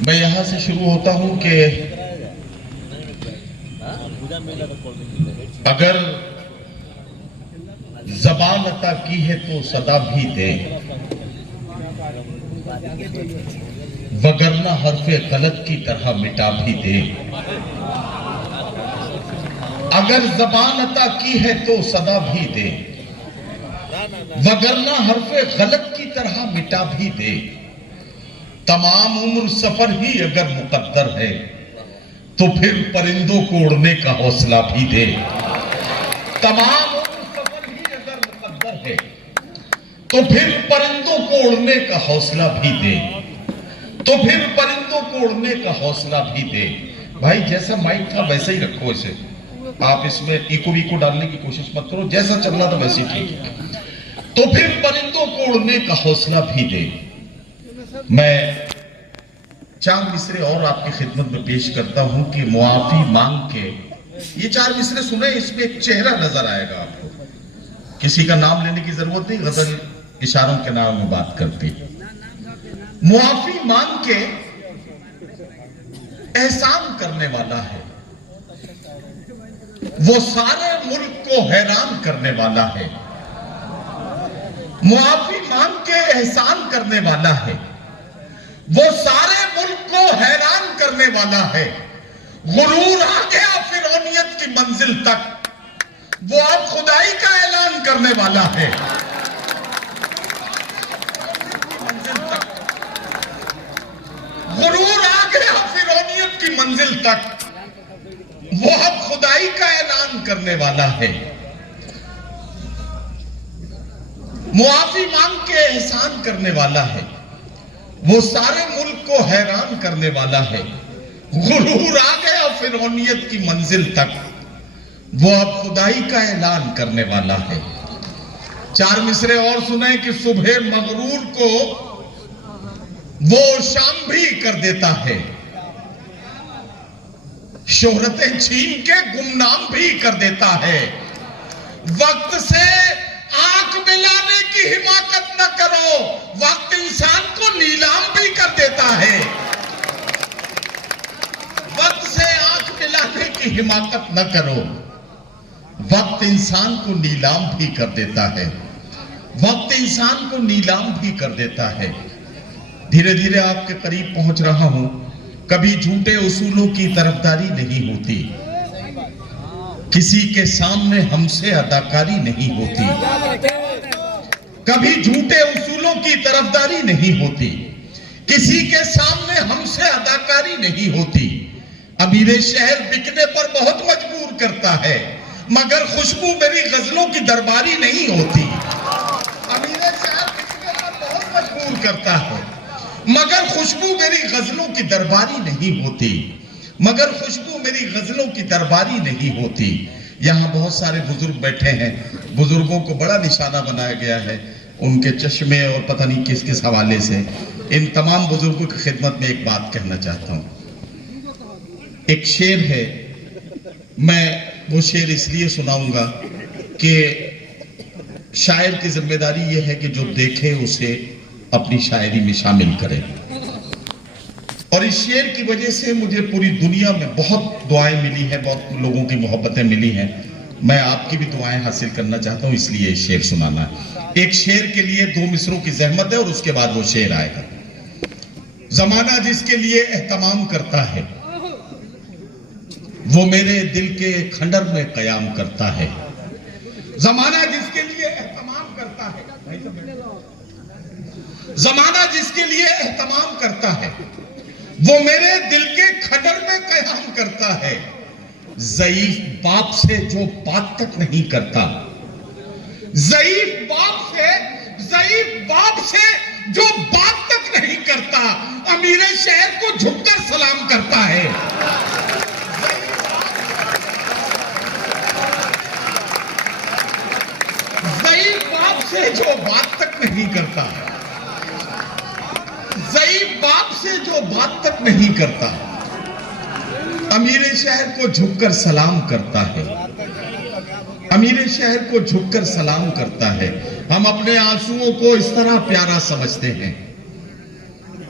میں یہاں سے شروع ہوتا ہوں کہ اگر زبان عطا کی ہے تو صدا بھی دے، وگرنہ حرف غلط کی طرح مٹا بھی دے۔ اگر زبان عطا کی ہے تو صدا بھی دے، وگرنہ حرف غلط کی طرح مٹا بھی دے۔ تمام عمر سفر ہی اگر مقدر ہے تو پھر پرندوں کو اڑنے کا حوصلہ بھی دے۔ تمام عمر سفر ہی اگر مقدر ہے تو پھر پرندوں کو اڑنے کا حوصلہ بھی دے، تو پھر پرندوں کو اڑنے کا حوصلہ بھی دے۔ بھائی جیسا مائک تھا ویسا ہی رکھو اسے، آپ اس میں ایکو ویکو ڈالنے کی کوشش مت کرو، جیسا چلنا تھا ویسے ٹھیک ہے۔ تو پھر پرندوں کو اڑنے کا حوصلہ بھی دے۔ میں چار مصرے اور آپ کی خدمت میں پیش کرتا ہوں کہ معافی مانگ کے، یہ چار مصرے سنیں، اس میں ایک چہرہ نظر آئے گا آپ کو، کسی کا نام لینے کی ضرورت نہیں، غزل اشاروں کے نام میں بات کرتی۔ معافی مانگ کے احسان کرنے والا ہے، وہ سارے ملک کو حیران کرنے والا ہے۔ معافی مانگ کے احسان کرنے والا ہے، وہ سارے ملک کو حیران کرنے والا ہے۔ غرور آ گیا فرعونیت کی منزل تک، وہ اب خدائی کا اعلان کرنے والا ہے۔ غرور آ گیا فرعونیت کی منزل تک، وہ اب خدائی کا اعلان کرنے والا ہے۔ معافی مانگ کے احسان کرنے والا ہے، وہ سارے ملک کو حیران کرنے والا ہے۔ غرور آ گیا فرعونیت کی منزل تک، وہ اب خدائی کا اعلان کرنے والا ہے۔ چار مصرے اور سنیں کہ صبح مغرور کو وہ شام بھی کر دیتا ہے، شہرتیں چھین کے گمنام بھی کر دیتا ہے۔ وقت سے آنکھ ملانے کی حماقت نہ کرو، وقت انسان کو نیلام بھی کر دیتا ہے۔ وقت سے آنکھ ملانے کی حماقت نہ کرو، وقت انسان کو نیلام بھی کر دیتا ہے۔ وقت انسان کو نیلام بھی کر دیتا ہے۔ دھیرے دھیرے آپ کے قریب پہنچ رہا ہوں۔ کبھی جھوٹے اصولوں کی طرفداری نہیں ہوتی، کسی کے سامنے ہم سے اداکاری نہیں ہوتی۔ کبھی جھوٹے اصولوں کی طرفداری نہیں ہوتی، کسی کے سامنے ہم سے اداکاری نہیں ہوتی۔ امیر شہر بکنے پر بہت مجبور کرتا ہے، مگر خوشبو میری غزلوں کی درباری نہیں ہوتی۔ امیر شہر بکنے پر بہت مجبور کرتا ہے، مگر خوشبو میری غزلوں کی درباری نہیں ہوتی، مگر خوشبو میری غزلوں کی درباری نہیں ہوتی۔ یہاں بہت سارے بزرگ بیٹھے ہیں، بزرگوں کو بڑا نشانہ بنایا گیا ہے، ان کے چشمے اور پتہ نہیں کس کس حوالے سے۔ ان تمام بزرگوں کی خدمت میں ایک بات کہنا چاہتا ہوں۔ ایک شعر ہے، میں وہ شعر اس لیے سناؤں گا کہ شاعر کی ذمہ داری یہ ہے کہ جو دیکھے اسے اپنی شاعری میں شامل کرے۔ اور اس شعر کی وجہ سے مجھے پوری دنیا میں بہت دعائیں ملی ہیں، بہت لوگوں کی محبتیں ملی ہیں۔ میں آپ کی بھی دعائیں حاصل کرنا چاہتا ہوں، اس لیے یہ شعر سنانا ہے۔ ایک شعر کے لیے دو مصروں کی زحمت ہے اور اس کے بعد وہ شعر آئے گا۔ زمانہ جس کے لیے اہتمام کرتا ہے، وہ میرے دل کے کھنڈر میں قیام کرتا ہے۔ زمانہ جس کے لیے اہتمام کرتا ہے، زمانہ جس کے لیے اہتمام کرتا ہے، وہ میرے دل کے کھنڈر میں قیام کرتا ہے۔ ضعیف باپ سے جو بات تک نہیں کرتا، ضعیف باپ سے جو بات تک نہیں کرتا، امیر شہر کو جھک کر سلام کرتا ہے۔ ضعیف باپ سے جو بات تک نہیں کرتا، ضعیف باپ سے جو بات تک نہیں کرتا، امیر شہر کو جھک کر سلام کرتا ہے۔ امیر شہر کو جھک کر سلام کرتا ہے۔ ہم اپنے آنسوؤں کو اس طرح پیارا سمجھتے ہیں